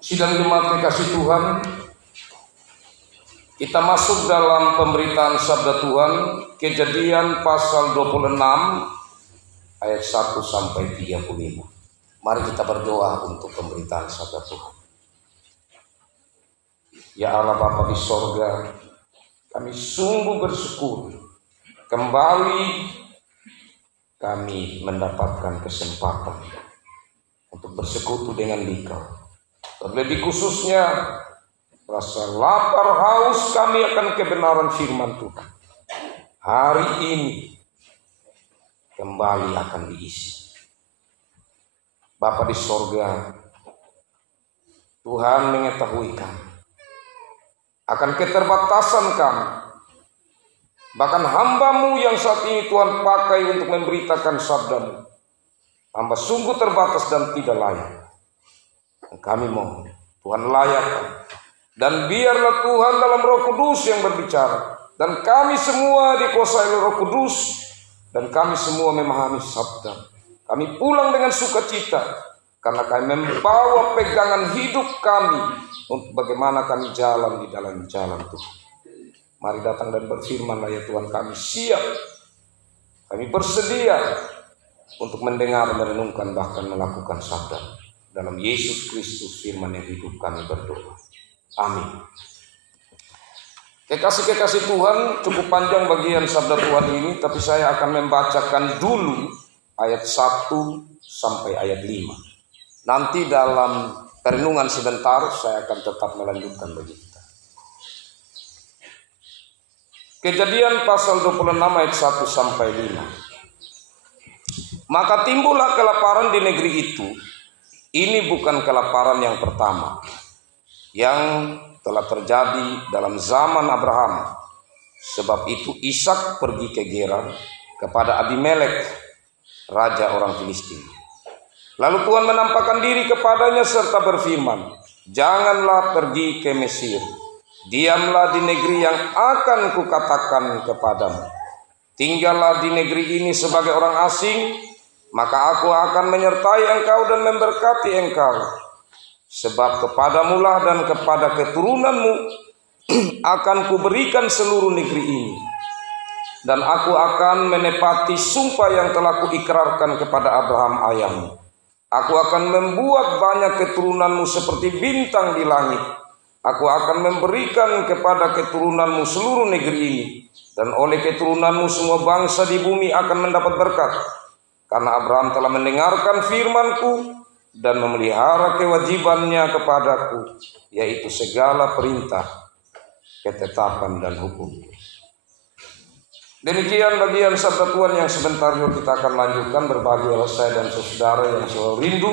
Sidang jemaat kekasih Tuhan, kita masuk dalam pemberitaan sabda Tuhan, Kejadian pasal 26 ayat 1 sampai 35. Mari kita berdoa untuk pemberitaan sabda Tuhan. Ya Allah Bapa di sorga, kami sungguh bersyukur kembali kami mendapatkan kesempatan untuk bersekutu dengan Dikau. Terlebih khususnya rasa lapar haus kami akan kebenaran firman Tuhan. Hari ini kembali akan diisi. Bapa di sorga, Tuhan mengetahui kami akan keterbatasan kami. Bahkan hamba-Mu yang saat ini Tuhan pakai untuk memberitakan sabda-Mu, hamba sungguh terbatas dan tidak layak. Kami mohon Tuhan layakkan, dan biarlah Tuhan dalam Roh Kudus yang berbicara, dan kami semua dikuasai oleh Roh Kudus, dan kami semua memahami sabda. Kami pulang dengan sukacita karena kami membawa pegangan hidup kami untuk bagaimana kami jalan di dalam jalan Tuhan. Mari datang dan berfirman ya Tuhan, kami siap, kami bersedia untuk mendengar, merenungkan, bahkan melakukan sabda. Dalam Yesus Kristus firman yang hidup kami berdoa. Amin. Kekasih-kekasih Tuhan, cukup panjang bagian sabda Tuhan ini, tapi saya akan membacakan dulu ayat 1 sampai ayat 5. Nanti dalam perenungan sebentar saya akan tetap melanjutkan bagi kita. Kejadian pasal 26 ayat 1 sampai 5. Maka timbullah kelaparan di negeri itu. Ini bukan kelaparan yang pertama yang telah terjadi dalam zaman Abraham. Sebab itu Ishak pergi ke Gerar kepada Abimelek, raja orang Filistin. Lalu Tuhan menampakkan diri kepadanya serta berfirman, janganlah pergi ke Mesir. Diamlah di negeri yang akan kukatakan kepadamu. Tinggallah di negeri ini sebagai orang asing, maka aku akan menyertai engkau dan memberkati engkau. Sebab kepadamulah dan kepada keturunanmu akan kuberikan seluruh negeri ini. Dan aku akan menepati sumpah yang telah kuikrarkan kepada Abraham ayahmu. Aku akan membuat banyak keturunanmu seperti bintang di langit. Aku akan memberikan kepada keturunanmu seluruh negeri ini. Dan oleh keturunanmu semua bangsa di bumi akan mendapat berkat. Karena Abraham telah mendengarkan firman-Ku dan memelihara kewajibannya kepadaku, yaitu segala perintah, ketetapan dan hukum. Demikian bagian sabda Tuhan yang sebentar kita akan lanjutkan, berbagi oleh saya dan saudara yang selalu rindu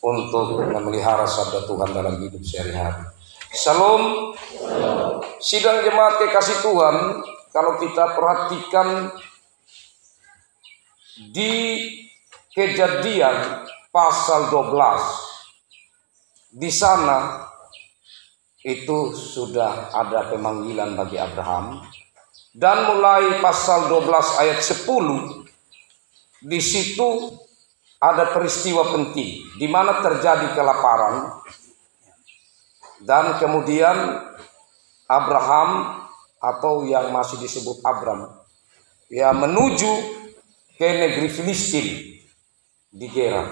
untuk memelihara sabda Tuhan dalam hidup sehari-hari. Salam. Sidang jemaat kekasih Tuhan, kalau kita perhatikan di Kejadian pasal 12, di sana itu sudah ada pemanggilan bagi Abraham. Dan mulai pasal 12 ayat 10, di situ ada peristiwa penting di mana terjadi kelaparan. Dan kemudian Abraham, atau yang masih disebut Abram, ya menuju ke negeri Filistin di Gerar.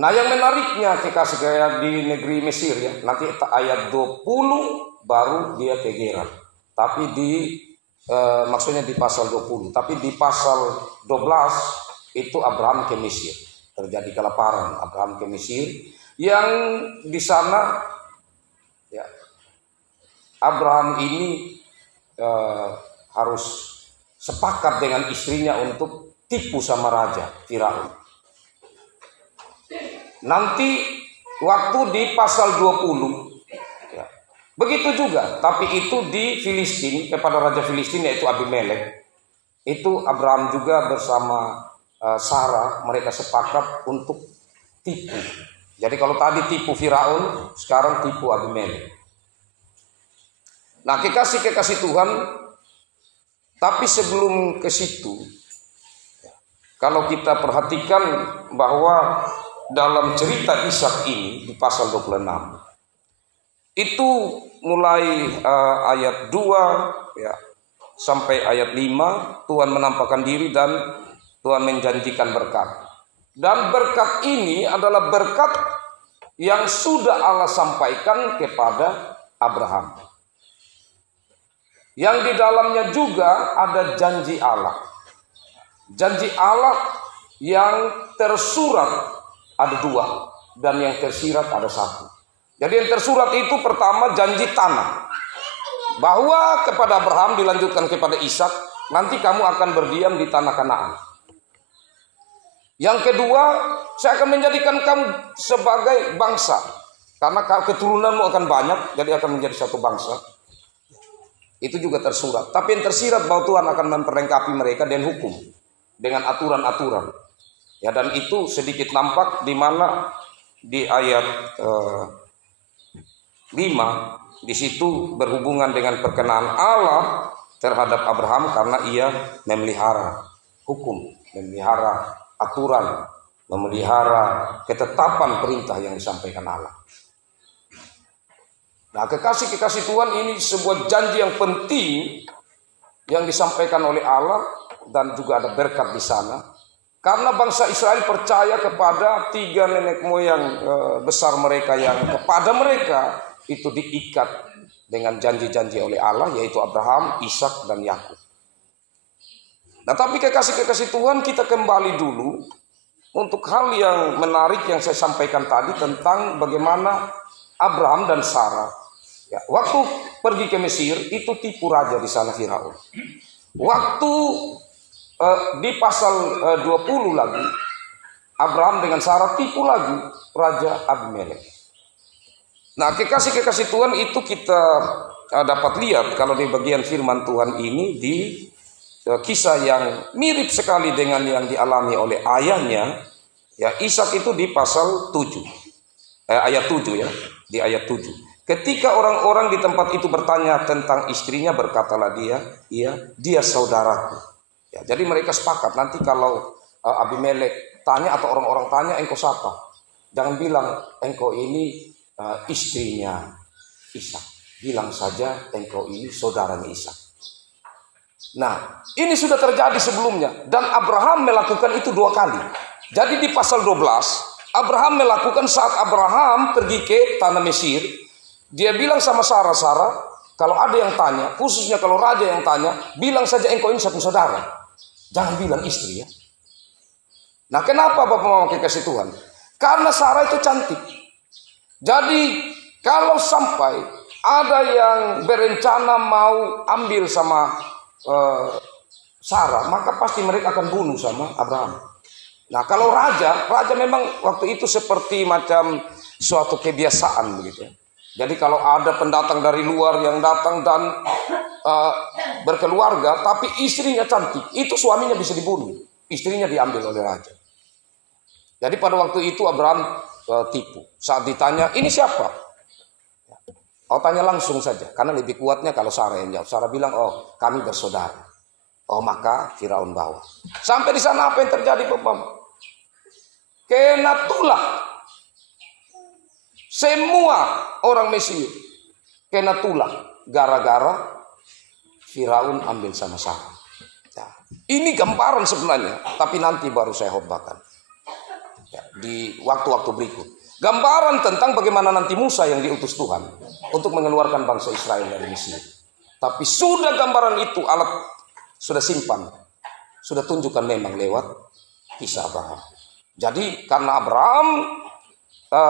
Nah, yang menariknya kekasih kayak di negeri Mesir ya, nanti ayat 20 baru dia ke Gerar. Tapi maksudnya di pasal 20, tapi di pasal 12 itu Abraham ke Mesir. Terjadi kelaparan, Abraham ke Mesir, yang di sana ya, Abraham ini harus sepakat dengan istrinya untuk tipu sama raja Firaun. Nanti waktu di pasal 20 ya, begitu juga, tapi itu di Filistin kepada raja Filistin yaitu Abimelek. Itu Abraham juga bersama Sarah, mereka sepakat untuk tipu. Jadi kalau tadi tipu Firaun, sekarang tipu Abimelek. Nah, kekasih Tuhan, tapi sebelum ke situ, kalau kita perhatikan bahwa dalam cerita Ishak ini di pasal 26 itu mulai ayat 2 ya sampai ayat 5 Tuhan menampakkan diri dan Tuhan menjanjikan berkat. Dan berkat ini adalah berkat yang sudah Allah sampaikan kepada Abraham. Yang di dalamnya juga ada janji Allah. Janji Allah yang tersurat ada 2 dan yang tersirat ada 1. Jadi yang tersurat itu pertama janji tanah. Bahwa kepada Abraham dilanjutkan kepada Ishak, nanti kamu akan berdiam di tanah Kanaan. Yang kedua, saya akan menjadikan kamu sebagai bangsa. Karena keturunanmu akan banyak, jadi akan menjadi satu bangsa. Itu juga tersurat. Tapi yang tersirat bahwa Tuhan akan memperlengkapi mereka dengan hukum, dengan aturan-aturan. Ya, dan itu sedikit nampak di mana di ayat 5 di situ berhubungan dengan perkenaan Allah terhadap Abraham karena ia memelihara hukum, memelihara aturan, memelihara ketetapan perintah yang disampaikan Allah. Nah, kekasih-kekasih Tuhan, ini sebuah janji yang penting yang disampaikan oleh Allah dan juga ada berkat di sana. Karena bangsa Israel percaya kepada 3 nenek moyang besar mereka yang kepada mereka itu diikat dengan janji-janji oleh Allah, yaitu Abraham, Ishak, dan Yakub. Nah, tapi kekasih-kekasih Tuhan, kita kembali dulu untuk hal yang menarik yang saya sampaikan tadi tentang bagaimana Abraham dan Sarah. Ya, waktu pergi ke Mesir itu tipu raja di sana Firaun. Waktu di pasal 20 lagi Abraham dengan Sarah tipu lagi Raja Abimelek. Nah, kekasih-kekasih Tuhan itu kita dapat lihat kalau di bagian firman Tuhan ini di kisah yang mirip sekali dengan yang dialami oleh ayahnya, ya Ishak itu di pasal 7, ayat 7 ya, di ayat 7. Ketika orang-orang di tempat itu bertanya tentang istrinya, berkatalah dia saudaraku. Ya, jadi mereka sepakat nanti kalau Abimelek tanya atau orang-orang tanya, engkau siapa? Jangan bilang engkau ini istrinya Ishak, bilang saja engkau ini saudaranya Ishak. Nah, ini sudah terjadi sebelumnya dan Abraham melakukan itu 2 kali. Jadi di pasal 12 Abraham melakukan saat Abraham pergi ke tanah Mesir. Dia bilang sama Sarah, kalau ada yang tanya, khususnya kalau raja yang tanya, bilang saja engkau ini satu saudara, jangan bilang istri ya. Nah, kenapa Bapak Mama kekasih Tuhan? Karena Sarah itu cantik. Jadi kalau sampai ada yang berencana mau ambil sama Sarah, maka pasti mereka akan bunuh sama Abraham. Nah, kalau raja memang waktu itu seperti macam suatu kebiasaan begitu. Jadi kalau ada pendatang dari luar yang datang dan berkeluarga, tapi istrinya cantik, itu suaminya bisa dibunuh, istrinya diambil oleh raja. Jadi pada waktu itu Abraham tipu. Saat ditanya, ini siapa? Oh, tanya langsung saja, karena lebih kuatnya kalau Sarah yang jawab. Sarah bilang, oh kami bersaudara. Oh, maka Firaun bawa. Sampai di sana apa yang terjadi, Bapak? Kena tulah. Semua orang Mesir kena tulah gara-gara Firaun ambil sama Sarah. Nah, ini gambaran sebenarnya, tapi nanti baru saya khotbahkan ya, di waktu-waktu berikut. Gambaran tentang bagaimana nanti Musa yang diutus Tuhan untuk mengeluarkan bangsa Israel dari Mesir. Tapi sudah gambaran itu alat sudah simpan, sudah tunjukkan memang lewat kisah Abraham. Jadi karena Abraham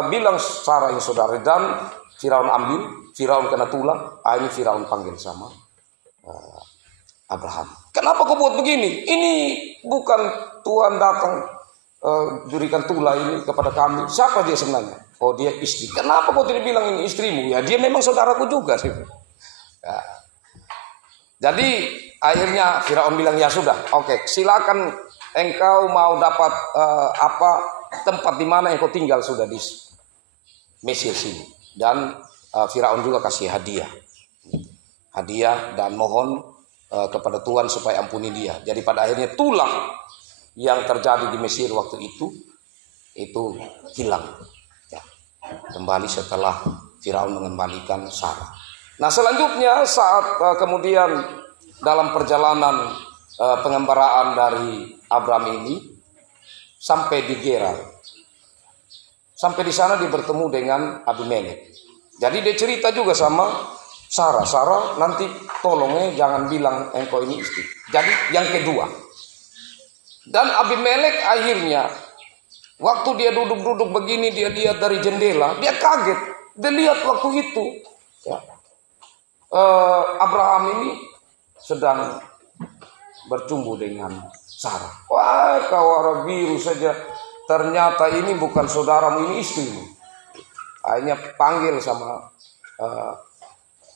bilang Sarah yang saudara dan Firaun ambil, Firaun kena tulang, akhirnya Firaun panggil sama Abraham. Kenapa kau buat begini? Ini bukan Tuhan datang berikan tulah ini kepada kami. Siapa dia sebenarnya? Oh, dia istri. Kenapa kau tidak bilang ini istrimu? Ya, dia memang saudaraku juga. Ya. Jadi akhirnya Firaun bilang, ya sudah, oke, silakan engkau mau dapat tempat di mana engkau tinggal sudah di Mesir sini. Dan Firaun juga kasih hadiah dan mohon kepada Tuhan supaya ampuni dia. Jadi pada akhirnya tulah yang terjadi di Mesir waktu itu itu hilang. Ya, kembali setelah Firaun mengembalikan Sarah. Nah selanjutnya saat kemudian dalam perjalanan pengembaraan dari Abraham ini sampai di Gerar. Sampai di sana dia bertemu dengan Abimelek. Jadi dia cerita juga sama Sarah, Sarah nanti tolongnya jangan bilang engkau ini istri. Jadi yang kedua. Dan Abimelek akhirnya waktu dia duduk-duduk begini, dia lihat dari jendela, dia kaget. Dia lihat waktu itu ya, Abraham ini sedang bercumbu dengan Sarah. Wah, kawara biru saja. Ternyata ini bukan saudaramu, ini istrimu. Akhirnya panggil sama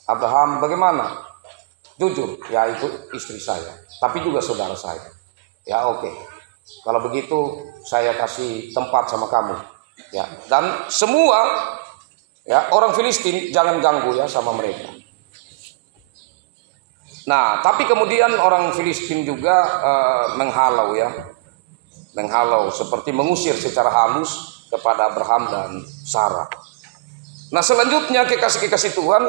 Abraham, bagaimana? Jujur, ya itu istri saya, tapi juga saudara saya. Ya oke. Kalau begitu saya kasih tempat sama kamu. Ya, dan semua ya orang Filistin jangan ganggu ya sama mereka. Nah, tapi kemudian orang Filistin juga menghalau ya. Menghalau seperti mengusir secara halus kepada Abraham dan Sarah. Nah selanjutnya kekasih-kekasih Tuhan,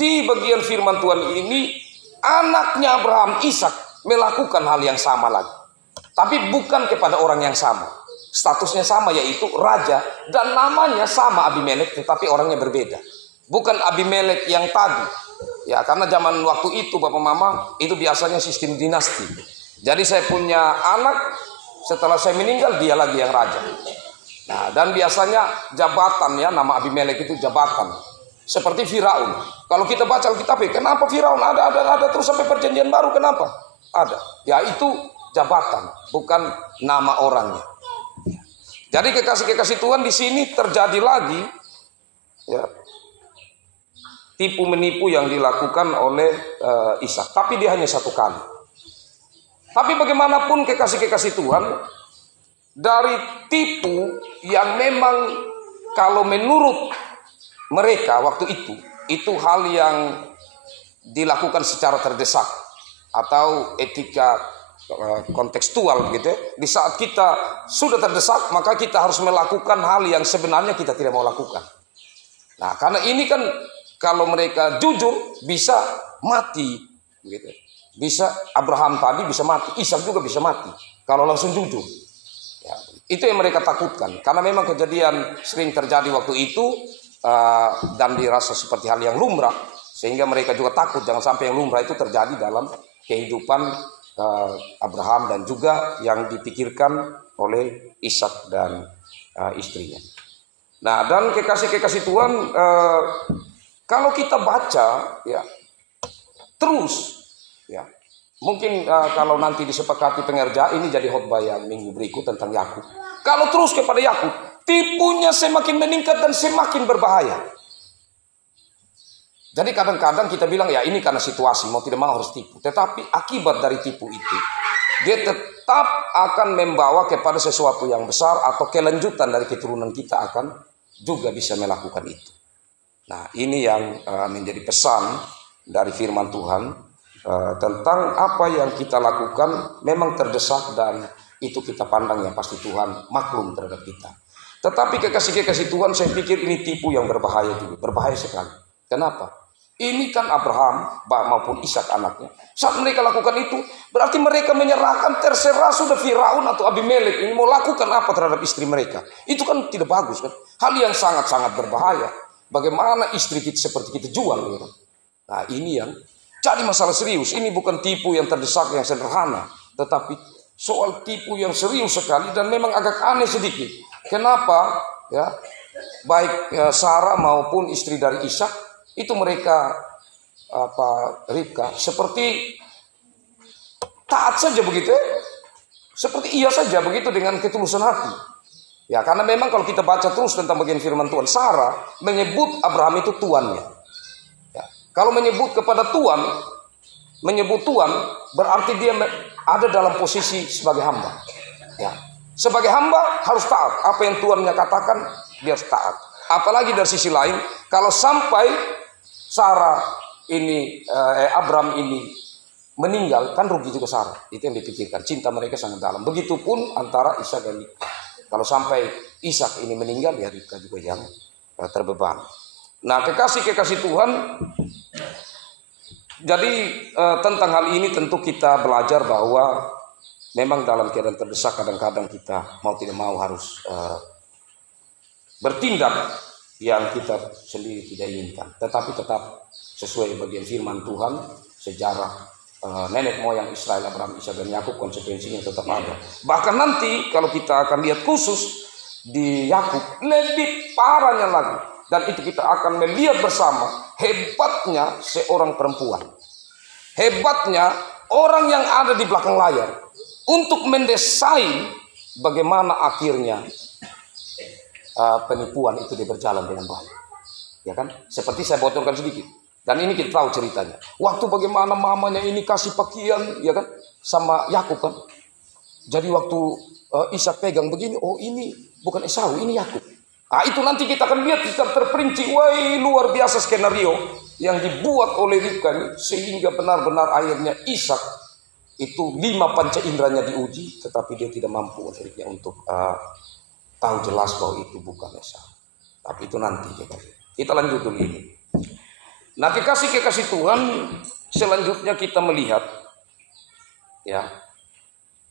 di bagian firman Tuhan ini anaknya Abraham, Ishak, melakukan hal yang sama lagi. Tapi bukan kepada orang yang sama. Statusnya sama, yaitu raja, dan namanya sama Abimelek, tetapi orangnya berbeda. Bukan Abimelek yang tadi. Ya, karena zaman waktu itu Bapak Mama, itu biasanya sistem dinasti. Jadi saya punya anak, setelah saya meninggal dia lagi yang raja. Nah, dan biasanya jabatan ya, nama Abimelek itu jabatan. Seperti Firaun. Kalau kita baca Alkitab, kenapa Firaun ada terus sampai perjanjian baru, kenapa? Ada. Ya itu jabatan, bukan nama orangnya. Jadi kekasih-kekasih Tuhan di sini terjadi lagi ya, tipu menipu yang dilakukan oleh Ishak. Tapi dia hanya satu kali. Tapi bagaimanapun kekasih-kekasih Tuhan, dari tipu yang memang kalau menurut mereka waktu itu hal yang dilakukan secara terdesak atau etika kontekstual gitu ya. Di saat kita sudah terdesak, maka kita harus melakukan hal yang sebenarnya kita tidak mau lakukan. Nah, karena ini kan kalau mereka jujur bisa mati gitu. Bisa Abraham tadi bisa mati, Ishak juga bisa mati kalau langsung jujur. Ya, itu yang mereka takutkan. Karena memang kejadian sering terjadi waktu itu dan dirasa seperti hal yang lumrah, sehingga mereka juga takut jangan sampai yang lumrah itu terjadi dalam kehidupan Abraham dan juga yang dipikirkan oleh Ishak dan istrinya. Nah, dan kekasih-kekasih Tuhan, kalau kita baca ya terus ya, mungkin kalau nanti disepakati pengerja ini jadi khotbah yang minggu berikut tentang Yakub. Kalau terus kepada Yakub, tipunya semakin meningkat dan semakin berbahaya. Jadi kadang-kadang kita bilang ya ini karena situasi, mau tidak mau harus tipu. Tetapi akibat dari tipu itu, dia tetap akan membawa kepada sesuatu yang besar atau kelanjutan dari keturunan kita akan juga bisa melakukan itu. Nah ini yang menjadi pesan dari firman Tuhan tentang apa yang kita lakukan memang terdesak dan itu kita pandang yang pasti Tuhan maklum terhadap kita. Tetapi kekasih-kekasih Tuhan, saya pikir ini tipu yang berbahaya juga, berbahaya sekali. Kenapa? Ini kan Abraham maupun Ishak anaknya. Saat mereka lakukan itu, berarti mereka menyerahkan, terserah sudah Firaun atau Abimelek ini mau lakukan apa terhadap istri mereka. Itu kan tidak bagus kan? Hal yang sangat-sangat berbahaya. Bagaimana istri kita seperti kita jual gitu. Nah ini yang jadi masalah serius. Ini bukan tipu yang terdesak yang sederhana, tetapi soal tipu yang serius sekali dan memang agak aneh sedikit. Kenapa ya baik Sarah maupun istri dari Ishak itu mereka Ribka seperti taat saja begitu ya? Seperti iya saja begitu dengan ketulusan hati. Ya karena memang kalau kita baca terus tentang bagian firman Tuhan, Sarah menyebut Abraham itu tuannya. Ya, kalau menyebut kepada Tuan, menyebut Tuan berarti dia ada dalam posisi sebagai hamba. Ya. Sebagai hamba harus taat. Apa yang Tuannya katakan dia harus taat. Apalagi dari sisi lain, kalau sampai Sarah ini Abraham ini meninggal, kan rugi juga Sarah. Itu yang dipikirkan. Cinta mereka sangat dalam. Begitupun antara Ishak dan Ribka. Kalau sampai Ishak ini meninggal, ya Ribka juga yang terbeban. Nah, kekasih-kekasih Tuhan, jadi tentang hal ini tentu kita belajar bahwa memang dalam keadaan terdesak kadang-kadang kita mau tidak mau harus bertindak yang kita sendiri tidak inginkan. Tetapi tetap sesuai bagian firman Tuhan, sejarah nenek moyang Israel, Abraham, Ishak dan Yakub, konsekuensinya tetap ada. Bahkan nanti kalau kita akan lihat khusus di Yakub, lebih parahnya lagi. Dan itu kita akan melihat bersama hebatnya seorang perempuan. Hebatnya orang yang ada di belakang layar untuk mendesain bagaimana akhirnya penipuan itu berjalan dengan baik. Ya kan? Seperti saya bocorkan sedikit. Dan ini kita tahu ceritanya. Waktu bagaimana mamanya ini kasih pakaian, ya kan, sama Yakub kan. Jadi waktu Ishak pegang begini, oh ini bukan Esau, ini Yakub. Nah, itu nanti kita akan lihat secara terperinci. Wah, luar biasa skenario yang dibuat oleh Ribka ini, sehingga benar-benar akhirnya Ishak itu 5 panca inderanya diuji, tetapi dia tidak mampu akhirnya untuk tahu jelas bahwa itu bukan Esau. Tapi itu nanti kita lanjut dulu ini. Nah, kekasih-kekasih Tuhan, selanjutnya kita melihat ya,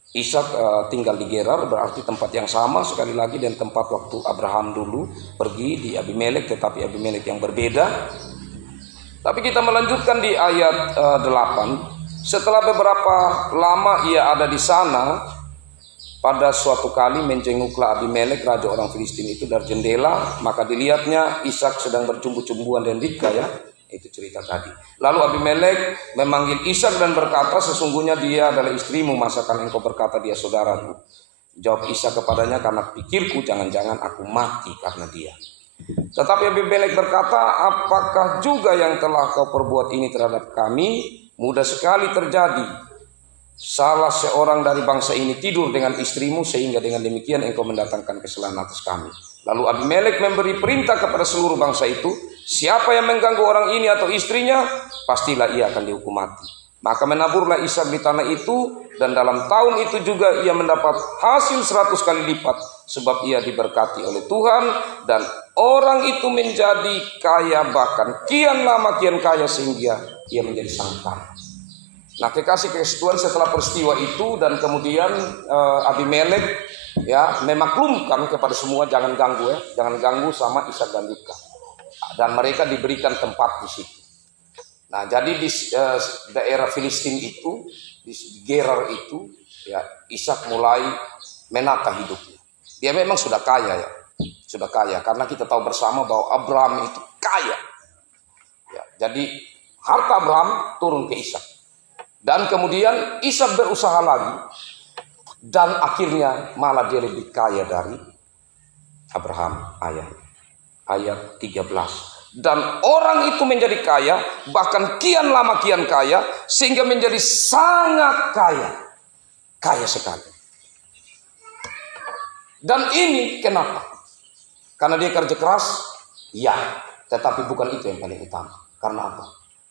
Ishak tinggal di Gerar, berarti tempat yang sama sekali lagi dan tempat waktu Abraham dulu pergi di Abimelek, tetapi Abimelek yang berbeda. Tapi kita melanjutkan di ayat 8. Setelah beberapa lama ia ada di sana, pada suatu kali menjenguklah Abimelek, raja orang Filistin itu dari jendela, maka dilihatnya Ishak sedang bercumbu-cumbuan dengan Ribka, ya. Itu cerita tadi. Lalu Abimelek memanggil Ishak dan berkata, sesungguhnya dia adalah istrimu, masakan engkau berkata dia saudaraku? Jawab Ishak kepadanya, karena pikirku jangan-jangan aku mati karena dia. Tetapi Abimelek berkata, apakah juga yang telah kau perbuat ini terhadap kami? Mudah sekali terjadi salah seorang dari bangsa ini tidur dengan istrimu, sehingga dengan demikian engkau mendatangkan kesalahan atas kami. Lalu Abimelek memberi perintah kepada seluruh bangsa itu, siapa yang mengganggu orang ini atau istrinya, pastilah ia akan dihukum mati. Maka menaburlah Ishak di tanah itu, dan dalam tahun itu juga ia mendapat hasil 100 kali lipat, sebab ia diberkati oleh Tuhan, dan orang itu menjadi kaya, bahkan kian lama kian kaya, sehingga ia menjadi sangat kaya. Nah, kekasih-kekasih Tuhan, setelah peristiwa itu dan kemudian Abimelek ya memaklumkan kepada semua, jangan ganggu ya, jangan ganggu sama Ishak dan Ribka. Dan mereka diberikan tempat di situ. Nah, jadi di daerah Filistin itu, di Gerar itu, ya Ishak mulai menata hidupnya. Dia memang sudah kaya ya, sudah kaya, karena kita tahu bersama bahwa Abraham itu kaya. Ya, jadi harta Abraham turun ke Ishak. Dan kemudian Ishak berusaha lagi, dan akhirnya malah dia lebih kaya dari Abraham ayahnya. Ayat 13. Dan orang itu menjadi kaya, bahkan kian lama kian kaya, sehingga menjadi sangat kaya. Kaya sekali. Dan ini kenapa? Karena dia kerja keras? Ya, tetapi bukan itu yang paling utama. Karena apa?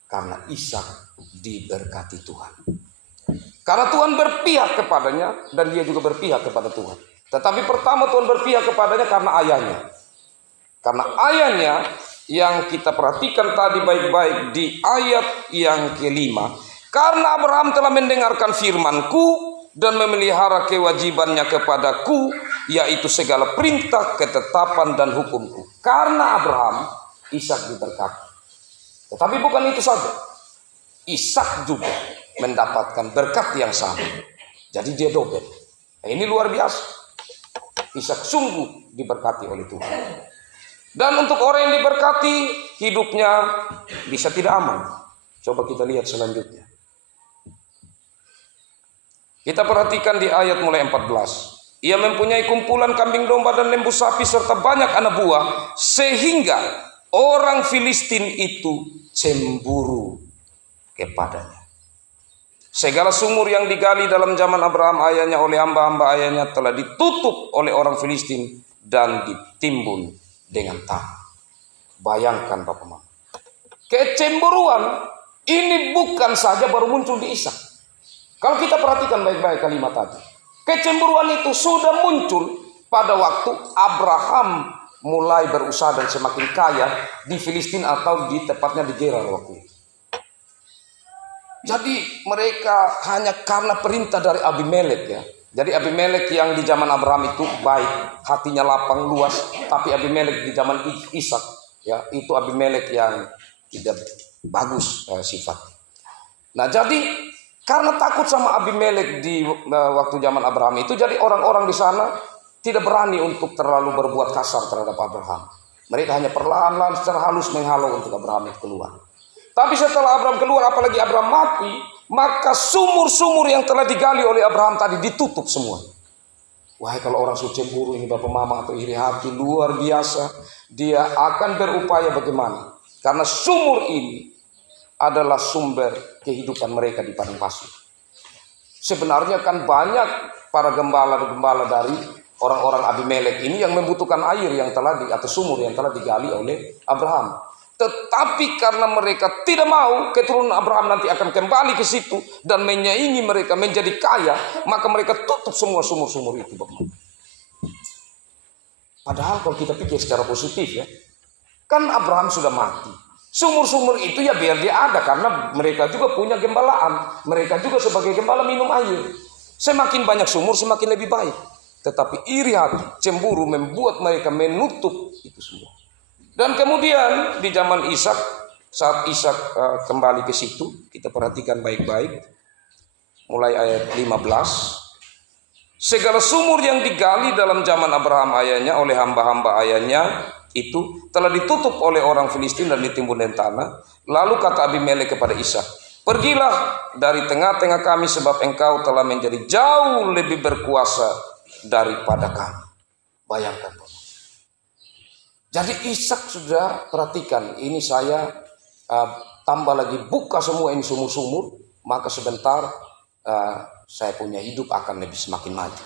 Karena Ishak diberkati Tuhan. Karena Tuhan berpihak kepadanya, dan dia juga berpihak kepada Tuhan. Tetapi pertama Tuhan berpihak kepadanya karena ayahnya. Karena ayahnya yang kita perhatikan tadi baik-baik di ayat yang kelima. Karena Abraham telah mendengarkan firman-Ku dan memelihara kewajibannya kepadaku, yaitu segala perintah, ketetapan dan hukum-Ku. Karena Abraham, Ishak diberkati. Tetapi bukan itu saja. Ishak juga mendapatkan berkat yang sama. Jadi dia double. Nah, ini luar biasa. Ishak sungguh diberkati oleh Tuhan. Dan untuk orang yang diberkati, hidupnya bisa tidak aman. Coba kita lihat selanjutnya. Kita perhatikan di ayat mulai 14. Ia mempunyai kumpulan kambing domba dan lembu sapi serta banyak anak buah, sehingga orang Filistin itu cemburu kepadanya. Segala sumur yang digali dalam zaman Abraham ayahnya oleh hamba-hamba ayahnya telah ditutup oleh orang Filistin dan ditimbun dengan tanah. Bayangkan Bapak Mama, kecemburuan ini bukan saja baru muncul di Ishak. Kalau kita perhatikan baik-baik kalimat tadi, kecemburuan itu sudah muncul pada waktu Abraham mulai berusaha dan semakin kaya di Filistina atau di tepatnya di Gerar waktu itu. Jadi mereka hanya karena perintah dari Abimelek ya. Jadi Abimelek yang di zaman Abraham itu baik, hatinya lapang luas, tapi Abimelek di zaman Ishak ya, itu Abimelek yang tidak bagus sifat. Nah, jadi karena takut sama Abimelek di waktu zaman Abraham itu, jadi orang-orang di sana tidak berani untuk terlalu berbuat kasar terhadap Abraham. Mereka hanya perlahan-lahan secara halus menghalau untuk Abraham itu keluar. Tapi setelah Abraham keluar, apalagi Abraham mati, maka sumur-sumur yang telah digali oleh Abraham tadi ditutup semua. Wahai, kalau orang sudah cemburu ini bapak mama atau iri hati, luar biasa. Dia akan berupaya bagaimana. Karena sumur ini adalah sumber kehidupan mereka di padang pasir. Sebenarnya kan banyak para gembala-gembala dari orang-orang Abimelek ini yang membutuhkan air yang telah atau sumur yang telah digali oleh Abraham. Tetapi karena mereka tidak mau keturunan Abraham nanti akan kembali ke situ dan menyaingi mereka menjadi kaya, maka mereka tutup semua sumur-sumur itu. Padahal kalau kita pikir secara positif ya, kan Abraham sudah mati. Sumur-sumur itu ya biar dia ada, karena mereka juga punya gembalaan. Mereka juga sebagai gembala minum air. Semakin banyak sumur semakin lebih baik. Tetapi iri hati, cemburu membuat mereka menutup itu semua. Dan kemudian di zaman Ishak, saat Ishak kembali ke situ, kita perhatikan baik-baik. Mulai ayat 15. Segala sumur yang digali dalam zaman Abraham ayahnya oleh hamba-hamba ayahnya itu telah ditutup oleh orang Filistin dan ditimbun dengan tanah. Lalu kata Abimelek kepada Ishak, pergilah dari tengah-tengah kami sebab engkau telah menjadi jauh lebih berkuasa daripada kami. Bayangkan. Jadi Ishak sudah perhatikan, ini saya tambah lagi buka semua ini sumur-sumur, maka sebentar saya punya hidup akan lebih semakin maju.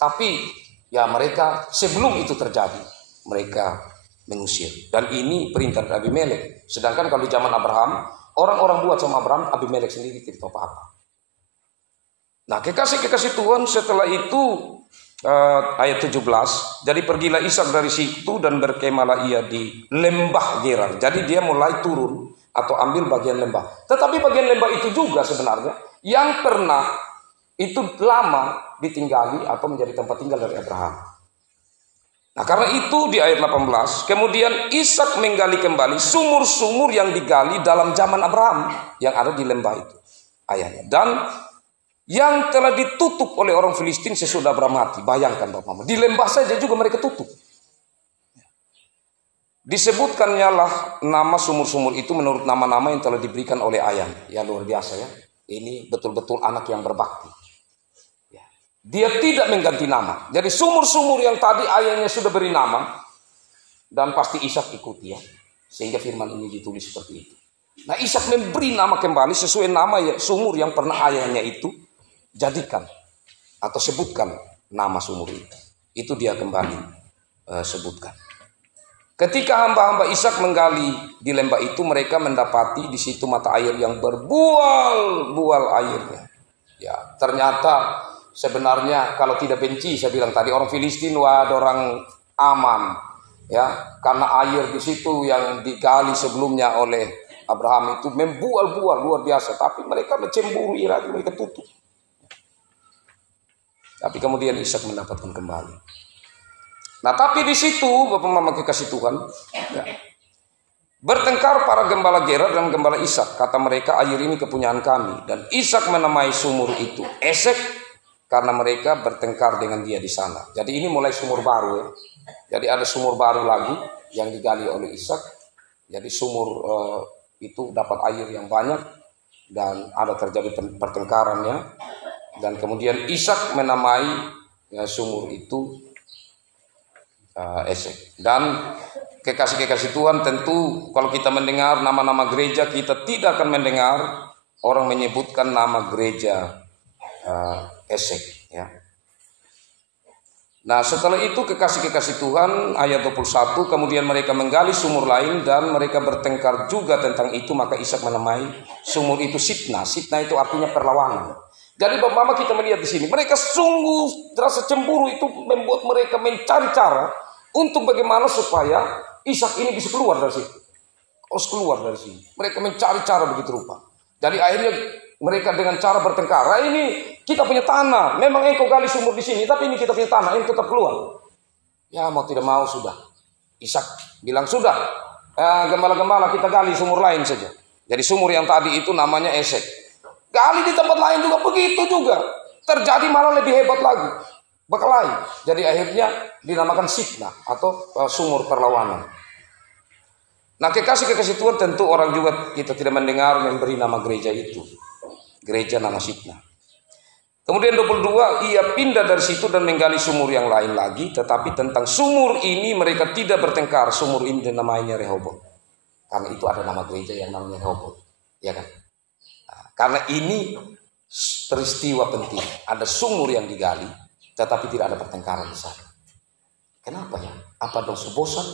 Tapi ya mereka sebelum itu terjadi, mereka mengusir. Dan ini perintah dari Abimelek. Sedangkan kalau di zaman Abraham, orang-orang buat sama Abraham, Abimelek sendiri tidak tahu apa-apa. Nah, kekasih-kekasih Tuhan setelah itu ayat 17. Jadi pergilah Ishak dari situ dan berkemalah ia di lembah Gerar. Jadi dia mulai turun atau ambil bagian lembah. Tetapi bagian lembah itu juga sebenarnya yang pernah itu lama ditinggali atau menjadi tempat tinggal dari Abraham. Nah, karena itu di ayat 18, kemudian Ishak menggali kembali sumur-sumur yang digali dalam zaman Abraham yang ada di lembah itu, ayahnya. Dan yang telah ditutup oleh orang Filistin sesudah Abraham mati. Bayangkan Bapak, di lembah saja juga mereka tutup. Disebutkannya lah nama sumur-sumur itu menurut nama-nama yang telah diberikan oleh ayahnya. Ya luar biasa ya. Ini betul-betul anak yang berbakti. Ya. Dia tidak mengganti nama. Jadi sumur-sumur yang tadi ayahnya sudah beri nama, dan pasti Ishak ikuti ya. Sehingga firman ini ditulis seperti itu. Nah, Ishak memberi nama kembali sesuai nama ya, sumur yang pernah ayahnya itu jadikan atau sebutkan nama sumur itu. Itu dia kembali sebutkan. Ketika hamba-hamba Ishak menggali di lembah itu, mereka mendapati di situ mata air yang berbual-bual airnya. Ya, ternyata sebenarnya kalau tidak benci, saya bilang tadi orang Filistin ada orang aman, ya, karena air di situ yang digali sebelumnya oleh Abraham itu membual-bual luar biasa. Tapi mereka mencemburu, iri, mereka tutup. Tapi kemudian Ishak mendapatkan kembali. Nah, tapi di situ Bapak Mama kekasih Tuhan, ya, bertengkar para gembala Gerar dan gembala Ishak. Kata mereka, air ini kepunyaan kami. Dan Ishak menamai sumur itu Esek karena mereka bertengkar dengan dia di sana. Jadi ini mulai sumur baru ya. Jadi ada sumur baru lagi yang digali oleh Ishak. Jadi sumur itu dapat air yang banyak dan ada terjadi pertengkarannya. Dan kemudian Ishak menamai sumur itu Esek. Dan kekasih-kekasih Tuhan, tentu kalau kita mendengar nama-nama gereja, kita tidak akan mendengar orang menyebutkan nama gereja Esek ya. Nah, setelah itu kekasih-kekasih Tuhan ayat 21, kemudian mereka menggali sumur lain dan mereka bertengkar juga tentang itu, maka Ishak menamai sumur itu Sitna. Sitna itu artinya perlawanan. Jadi Bapak Mama kita melihat di sini, mereka sungguh rasa cemburu itu membuat mereka mencari cara untuk bagaimana supaya Ishak ini bisa keluar dari situ. Harus keluar dari sini. Mereka mencari cara begitu rupa. Jadi akhirnya mereka dengan cara bertengkar. Ini kita punya tanah. Memang engkau gali sumur di sini, tapi ini kita punya tanah. Engkau tetap keluar. Ya mau tidak mau sudah. Ishak bilang sudah. Gembala-gembala kita gali sumur lain saja. Jadi sumur yang tadi itu namanya Esek. Gali di tempat lain juga begitu juga. Terjadi malah lebih hebat lagi. Berkelahi. Jadi akhirnya dinamakan Sitnah atau sumur perlawanan. Nah kekasih-kekasih Tuhan tentu orang juga kita tidak mendengar memberi nama gereja itu. Gereja nama Sitnah. Kemudian 22 ia pindah dari situ dan menggali sumur yang lain lagi. Tetapi tentang sumur ini mereka tidak bertengkar. Sumur ini namanya Rehobot. Karena itu ada nama gereja yang namanya Rehobot. Ya kan? Nah, karena ini peristiwa penting. Ada sumur yang digali. Tetapi tidak ada pertengkaran di sana. Kenapa ya? Apa dosa bosan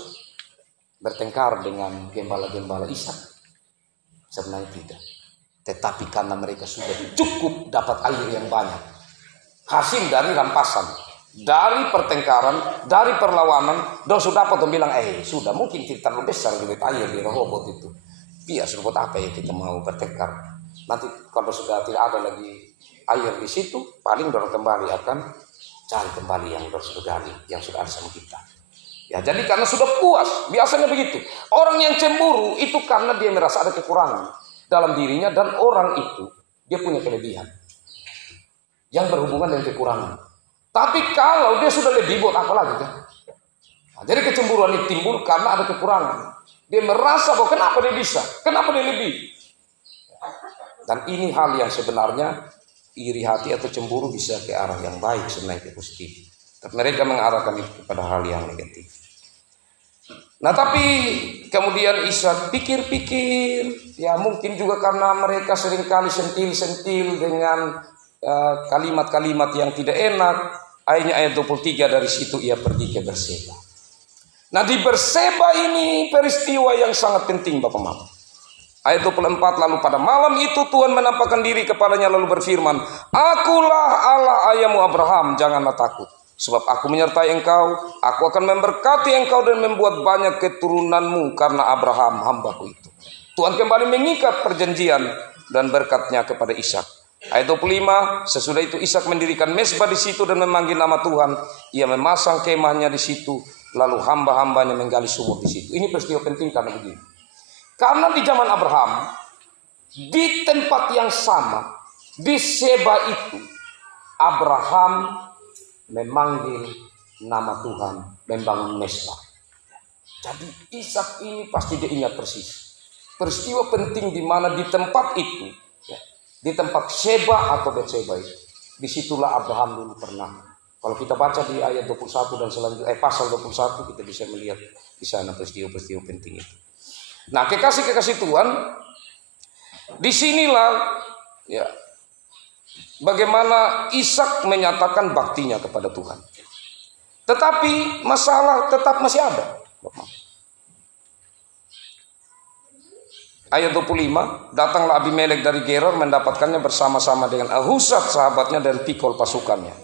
bertengkar dengan gembala-gembala Ishak? Sebenarnya tidak. Tetapi karena mereka sudah cukup dapat air yang banyak. Hasil dari rampasan. Dari pertengkaran. Dari perlawanan. Dan sudah dapat bilang sudah mungkin kita terlalu besar duit air di Rehobot itu. Biar buat apa ya kita mau bertengkar. Nanti kalau sudah tidak ada lagi air di situ. Paling dorong kembali akan cari kembali yang sudah ada sama kita. Ya, jadi karena sudah puas, biasanya begitu. Orang yang cemburu itu karena dia merasa ada kekurangan dalam dirinya dan orang itu dia punya kelebihan yang berhubungan dengan kekurangan. Tapi kalau dia sudah lebih, buat apa lagi kan? Nah, jadi kecemburuan itu timbul karena ada kekurangan. Dia merasa bahwa kenapa dia bisa, kenapa dia lebih. Dan ini hal yang sebenarnya iri hati atau cemburu bisa ke arah yang baik sebenarnya, ke positif. Tapi mereka mengarahkan itu kepada hal yang negatif. Nah tapi kemudian Ishak pikir-pikir, ya mungkin juga karena mereka seringkali sentil-sentil dengan kalimat-kalimat yang tidak enak. Akhirnya ayat 23 dari situ ia pergi ke Berseba. Nah di Berseba ini peristiwa yang sangat penting Bapak Mama. Ayat 24, lalu pada malam itu Tuhan menampakkan diri kepadanya lalu berfirman, Akulah Allah ayahmu Abraham, janganlah takut. Sebab aku menyertai engkau, aku akan memberkati engkau dan membuat banyak keturunanmu karena Abraham hambaku itu. Tuhan kembali mengikat perjanjian dan berkatnya kepada Ishak. Ayat 25, sesudah itu Ishak mendirikan mezbah di situ dan memanggil nama Tuhan. Ia memasang kemahnya di situ, lalu hamba-hambanya menggali sumur di situ. Ini peristiwa penting karena begini. Karena di zaman Abraham, di tempat yang sama, di Seba itu, Abraham memanggil nama Tuhan, membangun mezbah. Jadi Ishak ini pasti dia ingat persis peristiwa penting di mana di tempat itu, ya, di tempat Seba atau Betseba itu, disitulah Abraham dulu pernah. Kalau kita baca di ayat 21 dan selanjutnya, pasal 21 kita bisa melihat di sana peristiwa-peristiwa penting itu. Nah, kekasih-kekasih Tuhan, disinilah ya bagaimana Ishak menyatakan baktinya kepada Tuhan. Tetapi masalah tetap masih ada. Ayat 25, datanglah Abimelek dari Gerar mendapatkannya bersama-sama dengan Ahuzat sahabatnya dan Pikol pasukannya.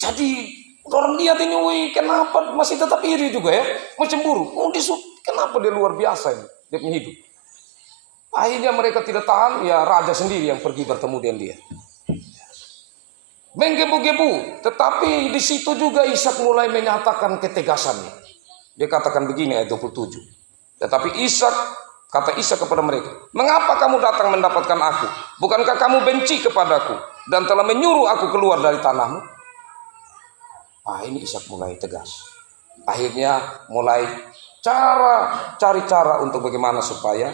Jadi orang lihat ini, kenapa masih tetap iri juga ya? Mau cemburu. Kenapa dia luar biasa ini? Dia punya hidup. Akhirnya mereka tidak tahan, ya raja sendiri yang pergi bertemu dengan dia. Menggebu-gebu, tetapi di situ juga Ishak mulai menyatakan ketegasannya. Dia katakan begini ayat 27. Tetapi kata Ishak kepada mereka, mengapa kamu datang mendapatkan aku? Bukankah kamu benci kepadaku dan telah menyuruh aku keluar dari tanahmu? Ini Ishak mulai tegas. Akhirnya mulai cari cara untuk bagaimana supaya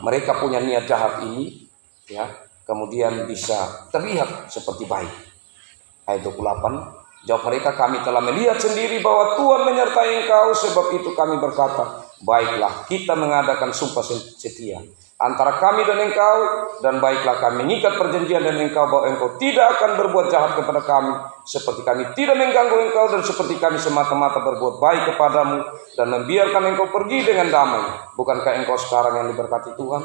mereka punya niat jahat ini, ya, kemudian bisa terlihat seperti baik. Ayat 28, jawab mereka, kami telah melihat sendiri bahwa Tuhan menyertai engkau, sebab itu kami berkata, baiklah kita mengadakan sumpah setia antara kami dan engkau, dan baiklah kami mengikat perjanjian dengan engkau bahwa engkau tidak akan berbuat jahat kepada kami, seperti kami tidak mengganggu engkau, dan seperti kami semata-mata berbuat baik kepadamu dan membiarkan engkau pergi dengan damai. Bukankah engkau sekarang yang diberkati Tuhan?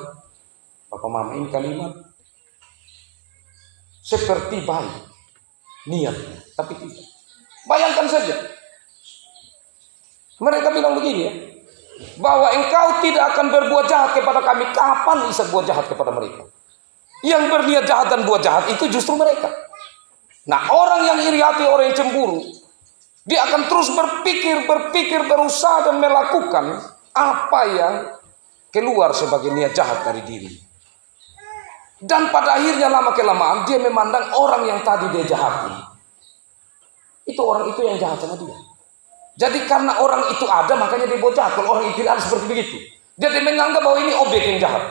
Bapak Mama, ini kalimat seperti baik niatnya, tapi tidak. Bayangkan saja, mereka bilang begini ya, bahwa engkau tidak akan berbuat jahat kepada kami. Kapan Ishak buat jahat kepada mereka? Yang berniat jahat dan buat jahat itu justru mereka. Nah, orang yang iri hati, orang yang cemburu, dia akan terus berpikir, berusaha dan melakukan apa yang keluar sebagai niat jahat dari diri. Dan pada akhirnya lama kelamaan dia memandang orang yang tadi dia jahati, itu orang itu yang jahat sama dia. Jadi karena orang itu ada, makanya dia buat jahat. Kalau orang itu ada seperti begitu, dia menganggap bahwa ini objek yang jahat.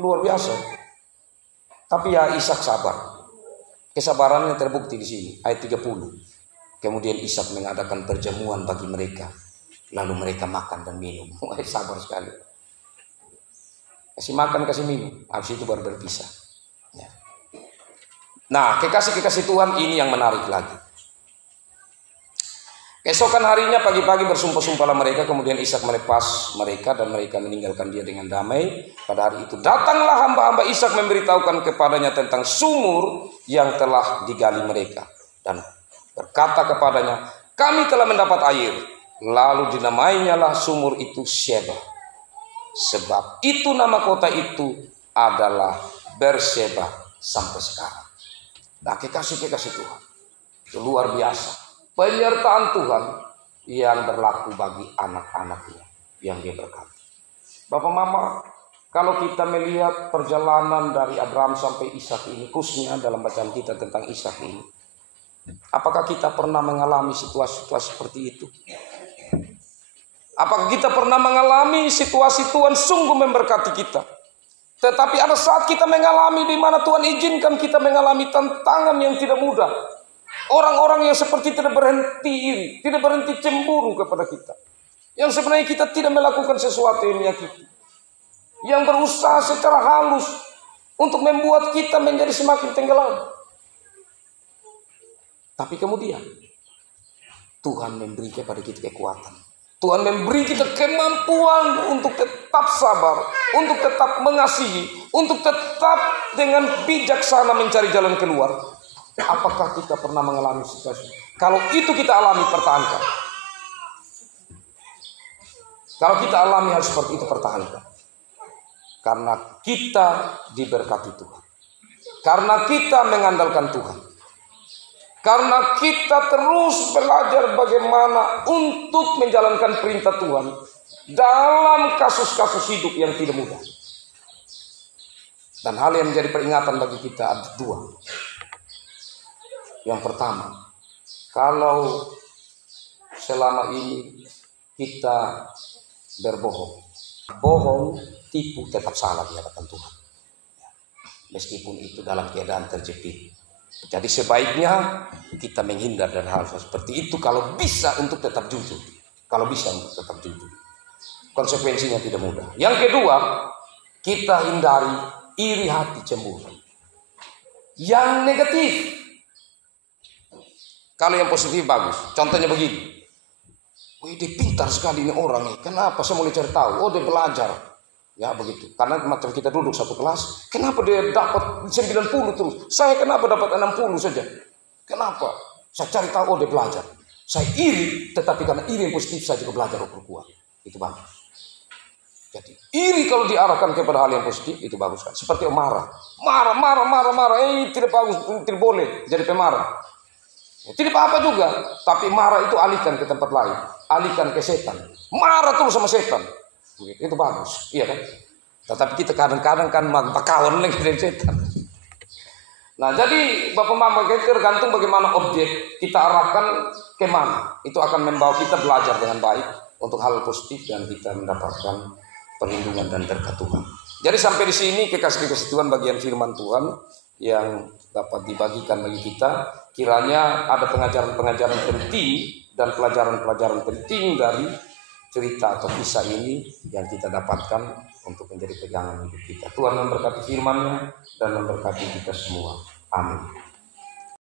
Luar biasa. Tapi ya Ishak sabar. Kesabarannya terbukti di sini ayat 30. Kemudian Ishak mengadakan perjamuan bagi mereka, lalu mereka makan dan minum. Sabar sekali. Kasih makan, kasih minum, habis itu baru berpisah. Ya. Nah, kekasih-kekasih Tuhan, ini yang menarik lagi. Keesokan harinya pagi-pagi bersumpah-sumpahlah mereka, kemudian Ishak melepas mereka dan mereka meninggalkan dia dengan damai. Pada hari itu datanglah hamba-hamba Ishak memberitahukan kepadanya tentang sumur yang telah digali mereka, dan berkata kepadanya, kami telah mendapat air. Lalu dinamainyalah sumur itu Sheba. Sebab itu nama kota itu adalah Berseba sampai sekarang. Nah, kekasih-kekasih Tuhan, itu luar biasa penyertaan Tuhan yang berlaku bagi anak-anaknya yang dia berkati. Bapak Mama, kalau kita melihat perjalanan dari Abraham sampai Ishak ini, khususnya dalam bacaan kita tentang Ishak ini, apakah kita pernah mengalami situasi-situasi seperti itu? Apakah kita pernah mengalami situasi Tuhan sungguh memberkati kita, tetapi ada saat kita mengalami di mana Tuhan izinkan kita mengalami tantangan yang tidak mudah. Orang-orang yang seperti tidak berhenti iri, tidak berhenti cemburu kepada kita, yang sebenarnya kita tidak melakukan sesuatu yang menyakiti, yang berusaha secara halus untuk membuat kita menjadi semakin tenggelam. Tapi kemudian Tuhan memberi kepada kita kekuatan. Tuhan memberi kita kemampuan untuk tetap sabar, untuk tetap mengasihi, untuk tetap dengan bijaksana mencari jalan keluar. Apakah kita pernah mengalami situasi? Kalau itu kita alami, pertahankan. Kalau kita alami hal seperti itu, pertahankan. Karena kita diberkati Tuhan. Karena kita mengandalkan Tuhan. Karena kita terus belajar bagaimana untuk menjalankan perintah Tuhan dalam kasus-kasus hidup yang tidak mudah. Dan hal yang menjadi peringatan bagi kita ada dua. Yang pertama, kalau selama ini kita berbohong, bohong, tipu, tetap salah di hadapan Tuhan. Meskipun itu dalam keadaan terjepit. Jadi sebaiknya kita menghindar dari hal seperti itu kalau bisa untuk tetap jujur. Kalau bisa untuk tetap jujur. Konsekuensinya tidak mudah. Yang kedua, kita hindari iri hati cemburu. Yang negatif. Kalau yang positif bagus. Contohnya begini. Wih, dia pintar sekali ini orang nih. Kenapa saya mulai cari tahu? Oh, dia belajar. Ya begitu. Karena macam kita duduk satu kelas, kenapa dia dapat 90 terus? Saya kenapa dapat 60 saja? Kenapa? Saya cari tahu, oh dia belajar. Saya iri, tetapi karena iri yang positif saya juga belajar kuat. Itu bagus. Jadi iri kalau diarahkan kepada hal yang positif itu bagus kan. Seperti marah. Tidak bagus, tidak boleh jadi pemarah. Tidak apa-apa juga, tapi marah itu alihkan ke tempat lain, alihkan ke setan. Marah terus sama setan. Itu bagus, iya kan? Tetapi kita kadang-kadang kan bakawan lagi dengan setan. Nah, jadi Bapak Mama, tergantung bagaimana objek kita arahkan kemana. Itu akan membawa kita belajar dengan baik untuk hal positif dan kita mendapatkan perlindungan dan berkat Tuhan. Jadi sampai di sini kekasih-kekasih Tuhan bagian firman Tuhan yang dapat dibagikan bagi kita. Kiranya ada pengajaran-pengajaran penting dan pelajaran-pelajaran penting dari cerita atau kisah ini yang kita dapatkan untuk menjadi pegangan hidup kita. Tuhan memberkati firman-Nya dan memberkati kita semua. Amin.